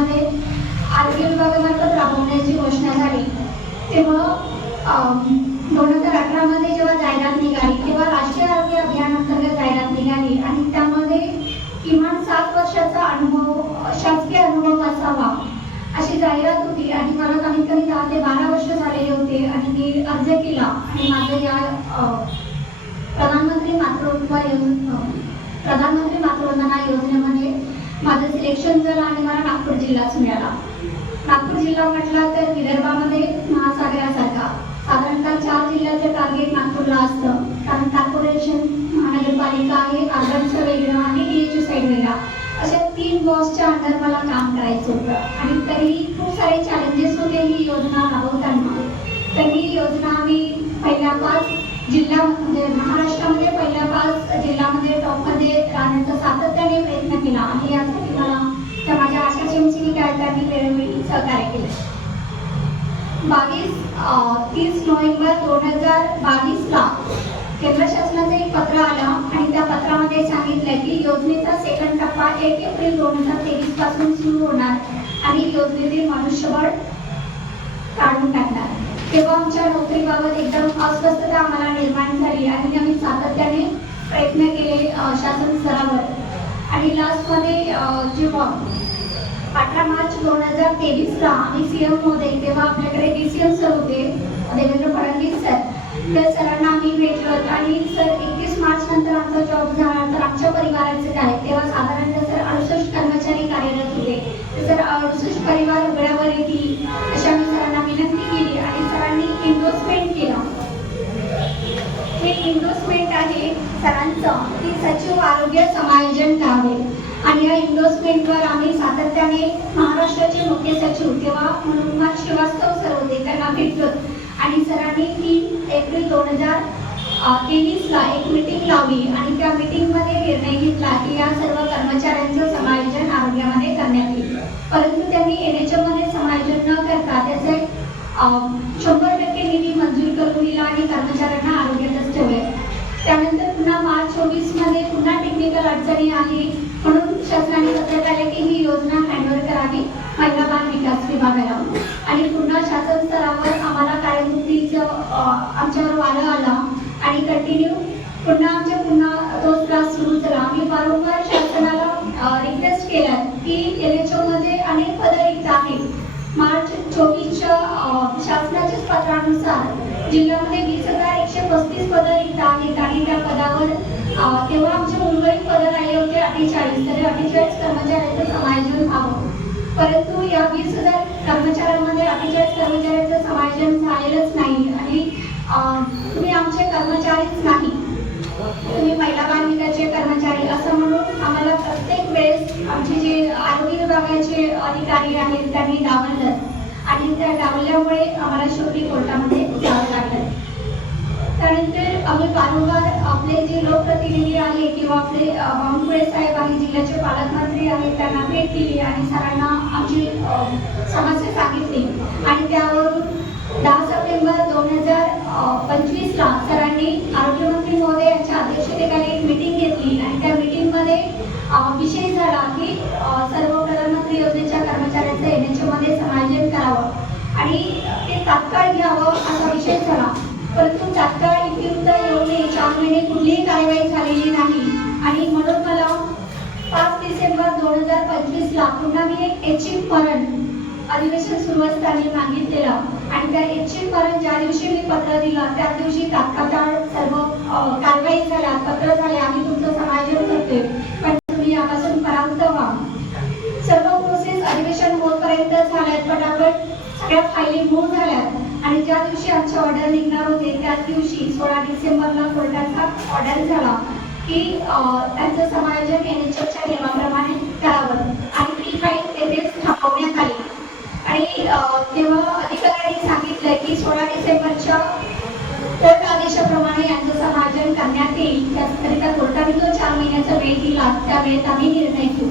जिल्ह्यामध्ये आरोग्य विभागामार्फत राबवण्याची घोषणा झाली तेव्हा 2018 मध्ये जेव्हा जाहिरात निघाली तेव्हा राष्ट्रीय आरोग्य अभियान अंतर्गत जाहिरात निघाली आणि त्यामध्ये किमान 7 वर्षाचा अनुभव शासकीय अनुभव असावा अशी जाहिरात होती आणि मला कमीत कमी 10 ते 12 वर्ष झालेले होते आणि मी अर्ज केला आणि माझं या प्रधानमंत्री मातृवंदना योजनेमध्ये माझं सिलेक्शन झालं आणि मला नागपूर जिल्हाच मिळाला. नागपूर जिल्हा म्हटला तर विदर्भामध्ये महासागरासारखा साधारणतः 4 जिल्ह्याचं टार्गेट नागपूरला असतं कारण कॉर्पोरेशन महानगरपालिका आहे, अर्बनचं वेगळं आणि DHU साईड वेगळा अशा 3 बॉसच्या अंडर मला काम करायचं होतं आणि तरी खूप सारे चॅलेंजेस होते ही योजना राबवताना. तर ही योजना आम्ही पहिल्या 5 जिल्ह्यामध्ये महाराष्ट्रामध्ये पहिल्या 5 जिल्ह्यामध्ये टॉपमध्ये राहण्याचा सातत्याने प्रयत्न केला आणि यासाठी मला त्या माझ्या आशा चिंचणी कार्यकर्त्यांनी वेळोवेळी सहकार्य केले. 30 नोव्हेंबर 2022 ला केंद्र शासनाचं एक पत्र आलं आणि त्या पत्रामध्ये सांगितलं की योजनेचा सेकंड टप्पा 1 एप्रिल 2023 पासून सुरू होणार आणि योजनेतील मनुष्यबळ काढून टाकणार. तेव्हा आमच्या नोकरीबाबत एकदम अस्वस्थता आम्हाला निर्माण झाली आणि आम्ही सातत्याने प्रयत्न केले शासन स्तरावर आणि लास्टमध्ये जेव्हा 18 मार्च 2023 ला आम्ही CM होते तेव्हा आपल्याकडे DCM सर होते देवेंद्र फडणवीस सर. त्या सरांना आम्ही भेटलो आणि सर 21 मार्च नंतर आमचा जॉब झाला तर आमच्या परिवाराचं काय. तेव्हा साधारणतः सर 68 कर्मचारी कार्यरत होते. सर 68 परिवार उघड्यावर येतील अशी आम्ही सरांना विनंती केली आणि सरांनी इंडोर्समेंट केलं. हे इंडोर्समेंट आहे सरांचं की सचिव आरोग्य समायोजन करावे आणि या इंडोर्समेंटवर आम्ही सातत्याने महाराष्ट्राचे मुख्य सचिव तेव्हा मनोहर श्रीवास्तव सर होते त्यांना भेटलो आणि सरांनी 3 एप्रिल 2023 ला एक मीटिंग लावली आणि त्या मीटिंगमध्ये निर्णय घेतला की या सर्व कर्मचाऱ्यांचं समायोजन आरोग्यामध्ये करण्यात येईल. परंतु त्यांनी NHM मध्ये समायोजन न करता त्याचे 100% निधी मंजूर करून दिला आणि कर्मचाऱ्यांना आरोग्यातच ठेवले. त्यानंतर पुन्हा मार्च 24 मध्ये पुन्हा टेक्निकल अडचणी आहे म्हणून शासनाने पत्र काढले की ही योजना हँडओव्हर करावी महिला बाल विकास विभागाला आणि पुन्हा शासन स्तरावर आम्हाला कार्यमुक्तीचं आमच्यावर वारं आला आणि कंटिन्यू पुन्हा तोच त्रास सुरू झाला. आम्ही वारंवार शासनाला रिक्वेस्ट केल्या की NHM मध्ये अनेक पदं रिक्त आहेत. मार्च 24च्या शासनाच्या पत्रानुसार जिल्ह्यामध्ये 20,135 पदं रिक्त आहेत आणि त्या पदावर तेव्हा आमचे उर्वरित पदं राहिले होते 48 तर 48 कर्मचाऱ्यांचं समायोजन व्हावं. परंतु या 20,000 कर्मचाऱ्यांमध्ये 48 कर्मचाऱ्यांचं समायोजन झालेलंच नाही आणि तुम्ही आमचे कर्मचारीच नाही, तुम्ही महिला बाल विकासचे कर्मचारी असं म्हणून आम्हाला प्रत्येक वेळेस आमचे जे आरोग्य विभागाचे अधिकारी आहेत त्यांनी डावललं आणि त्या डावल्यामुळे आम्हाला शेवटी कोर्टामध्ये जावं लागलं. त्यानंतर आम्ही वारंवार आपले जे लोकप्रतिनिधी आहे किंवा आपले बावनकुळे साहेब आहे जिल्ह्याचे पालकमंत्री आहेत त्यांना भेट दिली आणि सरांना आमची समस्या सांगितली आणि त्यावरून 10 सप्टेंबर 2025 ला सरांनी आरोग्यमंत्री महोदय यांच्या अध्यक्षतेखाली एक मीटिंग घेतली आणि त्या मीटिंगमध्ये विषय झाला की सर्व प्रधानमंत्री योजनेच्या कर्मचाऱ्यांचं NHM मध्ये समायोजन करावं आणि ते तात्काळ घ्यावं असा विषय झाला. परंतु तात्काळ उपयुक्त योजने 4 महिने कुठलीही कार्यवाही झालेली नाही आणि म्हणून मला 5 डिसेंबर 2025 ला पुन्हा मी एक ऐच्छिक मरण अधिवेशन सुरू असताना मागितलेलं आणि त्या ऐच्छिक मरण ज्या दिवशी मी पत्र दिलं त्या दिवशी तात्काळ सर्व कारवाई झाल्या, पत्र झाले, आम्ही तुमचं समायोजन करतोय पण तुम्ही यापासून परावृत्त व्हा. सर्व प्रोसेस अधिवेशन होतपर्यंत झाल्यात, पटापट सगळ्या फायली मूव्ह झाल्यात आणि ज्या दिवशी आमचे ऑर्डर निघणार होते त्याच दिवशी 16 डिसेंबरला कोर्टाचा ऑर्डर झाला की त्यांचं समायोजन NHMच्या नियमाप्रमाणे करावं आणि ती फाईल तेथेच थांबवण्यात आली आणि तेव्हा अधिकाऱ्यांनी सांगितलं की 16 डिसेंबरच्या कोर्ट आदेशाप्रमाणे यांचं समायोजन करण्यात येईल. त्याकरिता कोर्टाने जो 4 महिन्याचा वेळ दिला त्या वेळेत आम्ही निर्णय घेऊ.